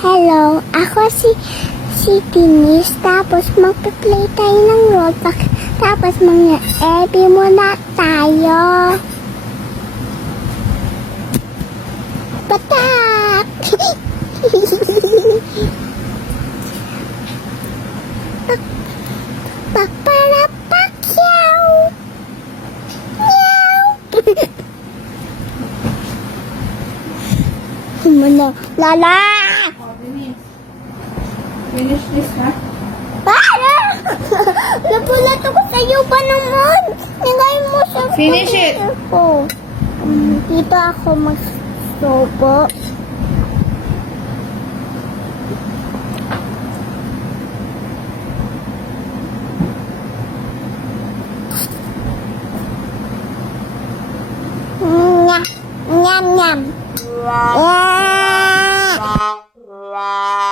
Hello, ako si Denise. Tapos magpa-play tayo ng Roblox. Tapos mga ebi muna tayo. Patak! Paparapakyaw! Meow! Muna, lala! Finish this, ha? Para! Napulat ako sa'yo pa naman. Nagay mo sa Finish it. ko. Dito ako magsobo. Nyam, nyam, nyam. Yeah.